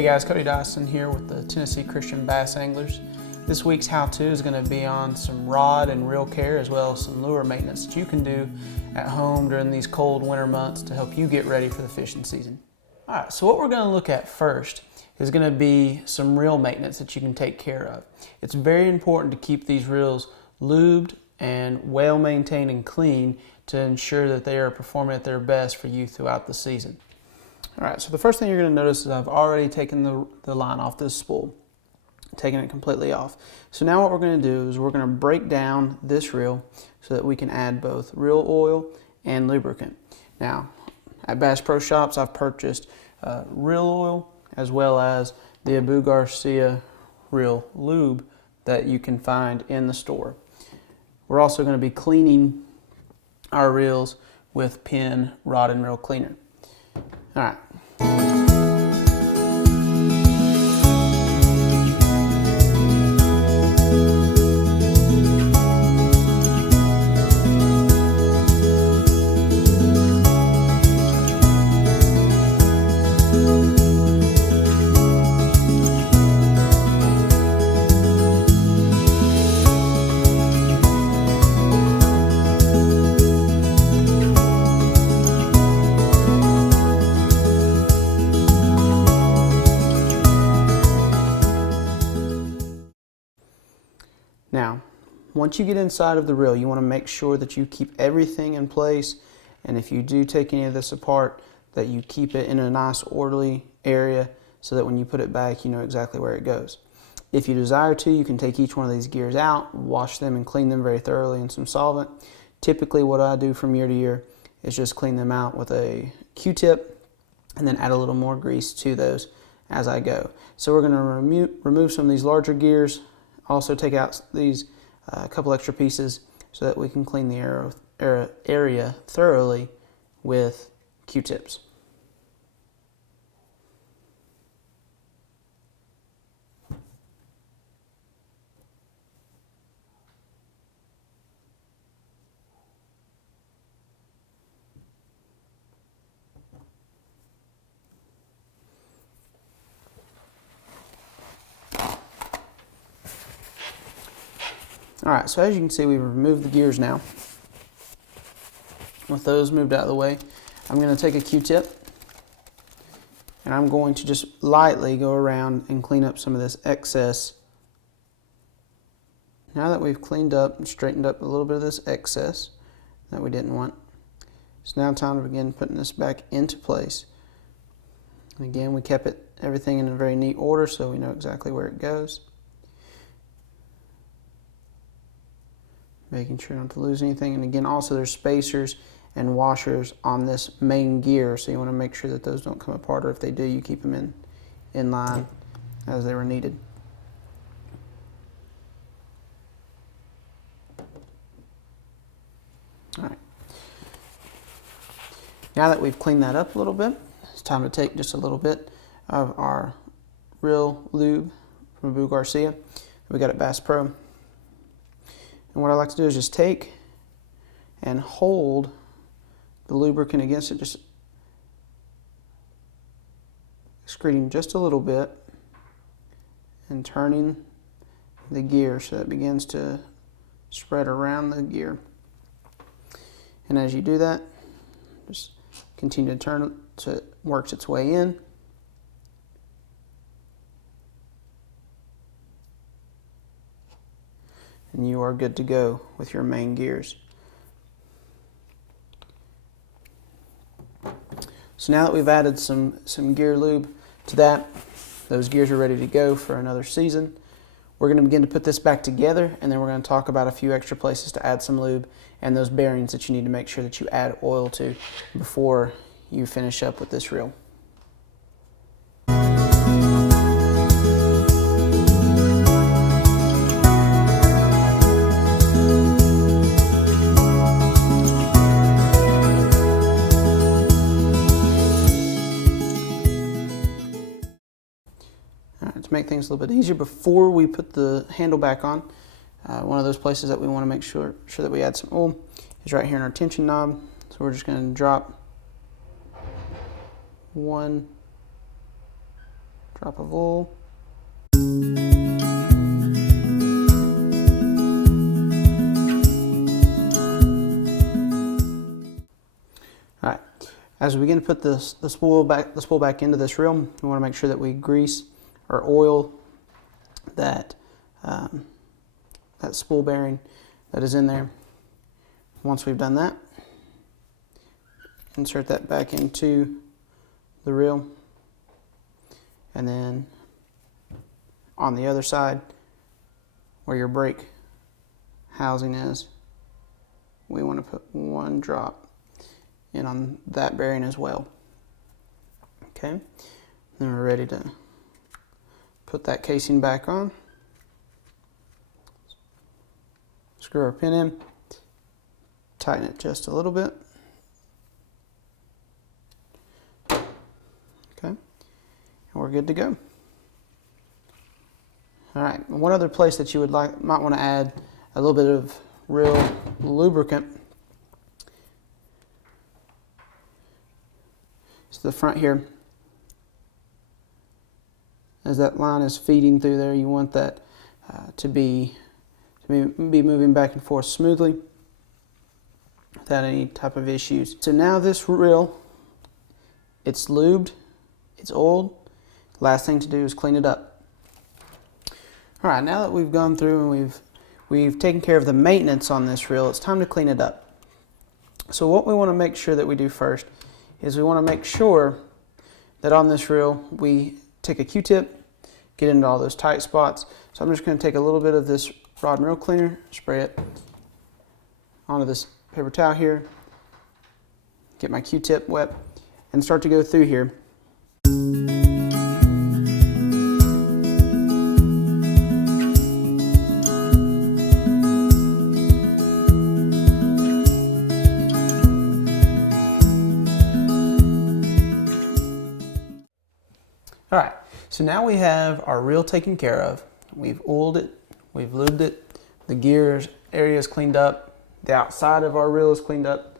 Hey guys, Cody Dyson here with the Tennessee Christian Bass Anglers. This week's how-to is going to be on some rod and reel care as well as some lure maintenance that you can do at home during these cold winter months to help you get ready for the fishing season. Alright, so what we're going to look at first is going to be some reel maintenance that you can take care of. It's very important to keep these reels lubed and well maintained and clean to ensure that they are performing at their best for you throughout the season. Alright, so the first thing you're going to notice is I've already taken the line off this spool, taking it completely off. So now what we're going to do is we're going to break down this reel so that we can add both reel oil and lubricant. Now, at Bass Pro Shops, I've purchased reel oil as well as the Abu Garcia reel lube that you can find in the store. We're also going to be cleaning our reels with Penn Rod and Reel Cleaner. All right. Now, once you get inside of the reel, you want to make sure that you keep everything in place, and if you do take any of this apart, that you keep it in a nice orderly area so that when you put it back, you know exactly where it goes. If you desire to, you can take each one of these gears out, wash them and clean them very thoroughly in some solvent. Typically what I do from year to year is just clean them out with a Q-tip and then add a little more grease to those as I go. So we're going to remove some of these larger gears. Also take out these couple extra pieces so that we can clean the area thoroughly with Q-tips. Alright, so as you can see, we've removed the gears now. With those moved out of the way, I'm going to take a Q-tip and I'm going to just lightly go around and clean up some of this excess. Now that we've cleaned up and straightened up a little bit of this excess that we didn't want, it's now time to begin putting this back into place. And again, we kept everything in a very neat order so we know exactly where it goes. Making sure not to lose anything. And again, also there's spacers and washers on this main gear, so you want to make sure that those don't come apart, or if they do, you keep them in line as they were needed. All right. Now that we've cleaned that up a little bit, it's time to take just a little bit of our reel lube from Abu Garcia. We got it Bass Pro. And what I like to do is just take and hold the lubricant against it, just excreting just a little bit and turning the gear so that it begins to spread around the gear. And as you do that, just continue to turn it so it works its way in. And you are good to go with your main gears. So now that we've added some gear lube to that, those gears are ready to go for another season. We're going to begin to put this back together, and then we're going to talk about a few extra places to add some lube and those bearings that you need to make sure that you add oil to before you finish up with this reel. To make things a little bit easier, before we put the handle back on, one of those places that we want to make sure that we add some oil is right here in our tension knob. So we're just going to drop one drop of oil. All right, as we begin to put the spool back into this reel, we want to make sure that we grease or oil that that spool bearing that is in there. Once we've done that, insert that back into the reel, and then on the other side where your brake housing is, we want to put one drop in on that bearing as well. Okay, then we're ready to put that casing back on. Screw our pin in, tighten it just a little bit. Okay, and we're good to go. All right, one other place that you might want to add a little bit of real lubricant is the front here. As that line is feeding through there, you want that to be moving back and forth smoothly without any type of issues. So now this reel, it's lubed, it's oiled. Last thing to do is clean it up. All right, now that we've gone through and we've taken care of the maintenance on this reel, it's time to clean it up. So what we want to make sure that we do first is we want to make sure that on this reel we take a Q-tip, get into all those tight spots. So I'm just going to take a little bit of this rod and reel cleaner, spray it onto this paper towel here, get my Q-tip wet, and start to go through here. All right, so now we have our reel taken care of. We've oiled it, we've lubed it, the gears area is cleaned up, the outside of our reel is cleaned up.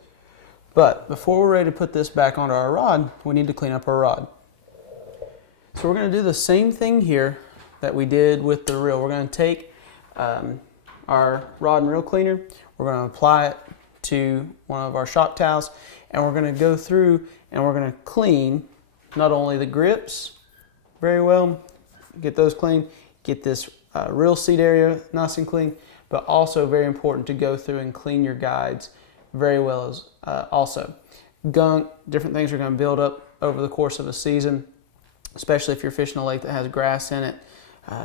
But before we're ready to put this back onto our rod, we need to clean up our rod. So we're going to do the same thing here that we did with the reel. We're going to take our rod and reel cleaner, we're going to apply it to one of our shop towels, and we're going to go through and we're going to clean not only the grips very well, get those clean, get this reel seat area nice and clean, but also very important to go through and clean your guides very well as also. Gunk, different things are going to build up over the course of a season, especially if you're fishing a lake that has grass in it.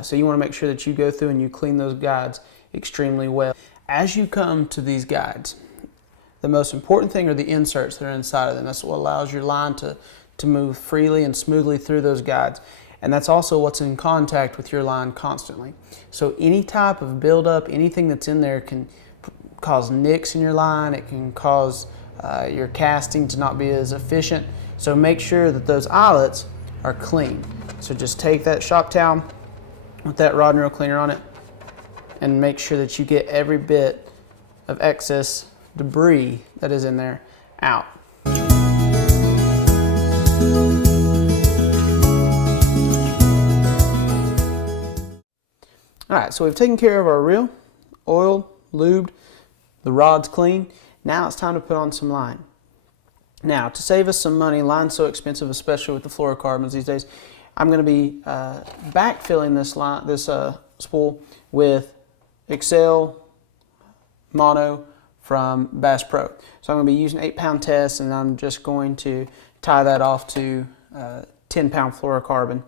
So you want to make sure that you go through and you clean those guides extremely well. As you come to these guides, the most important thing are the inserts that are inside of them. That's what allows your line to move freely and smoothly through those guides. And that's also what's in contact with your line constantly. So any type of buildup, anything that's in there can cause nicks in your line. It can cause your casting to not be as efficient. So make sure that those eyelets are clean. So just take that shop towel with that rod and reel cleaner on it and make sure that you get every bit of excess debris that is in there out. All right, so we've taken care of our reel, oiled, lubed, the rod's clean. Now it's time to put on some line. Now, to save us some money, line's so expensive, especially with the fluorocarbons these days, I'm going to be backfilling this spool with Excel mono from Bass Pro. So I'm going to be using 8-pound tests, and I'm just going to tie that off to 10-pound fluorocarbon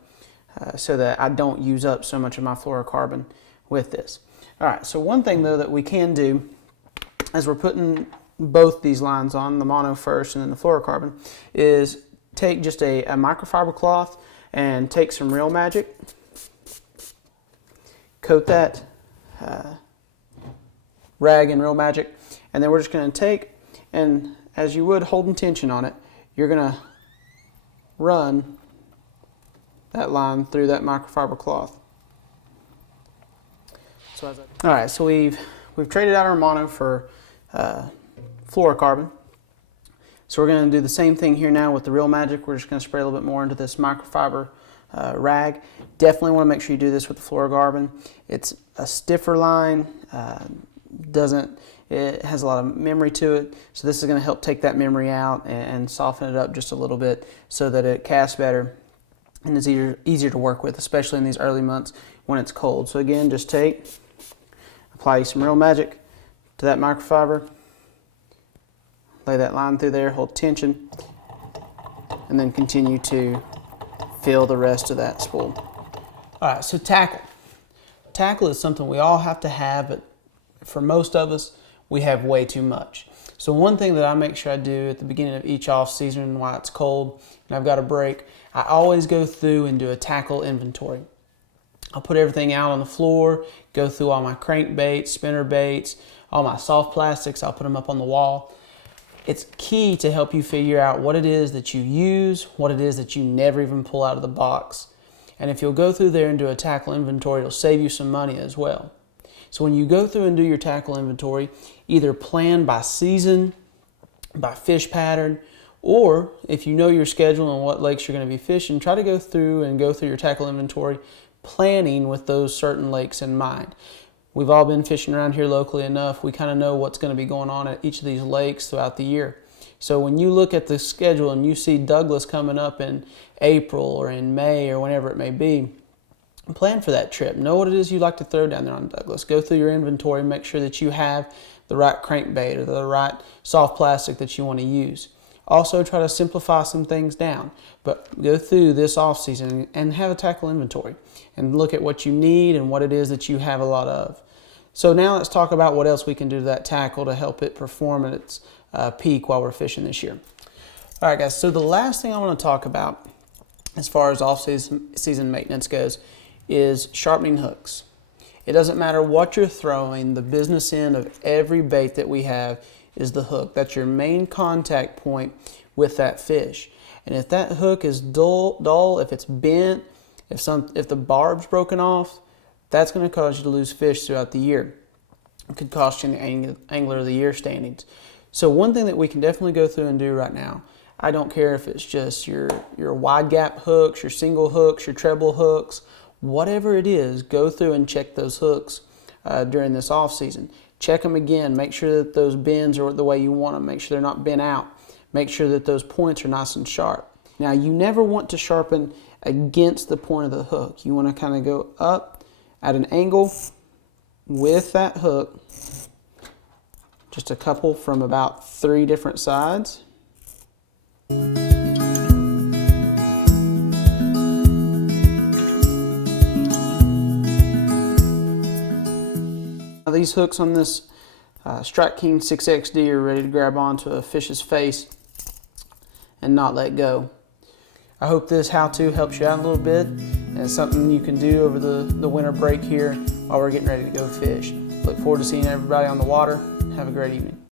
so that I don't use up so much of my fluorocarbon with this. All right, so one thing though that we can do as we're putting both these lines on, the mono first and then the fluorocarbon, is take just a microfiber cloth and take some Real Magic, coat that rag in Real Magic, and then we're just going to take, and as you would holding tension on it, you're going to run that line through that microfiber cloth. All right, so we've traded out our mono for fluorocarbon. So we're going to do the same thing here now with the Real Magic. We're just going to spray a little bit more into this microfiber rag. Definitely want to make sure you do this with the fluorocarbon. It's a stiffer line, it has a lot of memory to it, so this is going to help take that memory out and soften it up just a little bit so that it casts better and is easier to work with, especially in these early months when it's cold. So again, just apply some Real Magic to that microfiber, lay that line through there, hold tension, and then continue to fill the rest of that spool. All right, so tackle. Tackle is something we all have to have, but for most of us, we have way too much. So one thing that I make sure I do at the beginning of each off season while it's cold and I've got a break, I always go through and do a tackle inventory. I'll put everything out on the floor, go through all my crankbaits, spinner baits, all my soft plastics, I'll put them up on the wall. It's key to help you figure out what it is that you use, what it is that you never even pull out of the box. And if you'll go through there and do a tackle inventory, it'll save you some money as well. So when you go through and do your tackle inventory, either plan by season, by fish pattern, or if you know your schedule and what lakes you're going to be fishing, try to go through your tackle inventory planning with those certain lakes in mind. We've all been fishing around here locally enough. We kind of know what's going to be going on at each of these lakes throughout the year. So when you look at the schedule and you see Douglas coming up in April or in May or whenever it may be, plan for that trip. Know what it is you like to throw down there on Douglas. Go through your inventory and make sure that you have the right crankbait or the right soft plastic that you want to use. Also try to simplify some things down, but go through this off season and have a tackle inventory and look at what you need and what it is that you have a lot of. So now let's talk about what else we can do to that tackle to help it perform at its peak while we're fishing this year. All right guys, so the last thing I want to talk about as far as off-season maintenance goes is sharpening hooks. It doesn't matter what you're throwing, the business end of every bait that we have is the hook. That's your main contact point with that fish. And if that hook is dull, if it's bent, if the barb's broken off, that's going to cause you to lose fish throughout the year. It could cost you the Angler of the Year standings. So one thing that we can definitely go through and do right now, I don't care if it's just your wide gap hooks, your single hooks, your treble hooks, whatever it is, go through and check those hooks during this off season. Check them again. Make sure that those bends are the way you want them. Make sure they're not bent out. Make sure that those points are nice and sharp. Now, you never want to sharpen against the point of the hook. You want to kind of go up at an angle with that hook, just a couple from about 3 different sides. Now these hooks on this Strike King 6XD are ready to grab onto a fish's face and not let go. I hope this how-to helps you out a little bit, and it's something you can do over the winter break here while we're getting ready to go fish. Look forward to seeing everybody on the water. Have a great evening.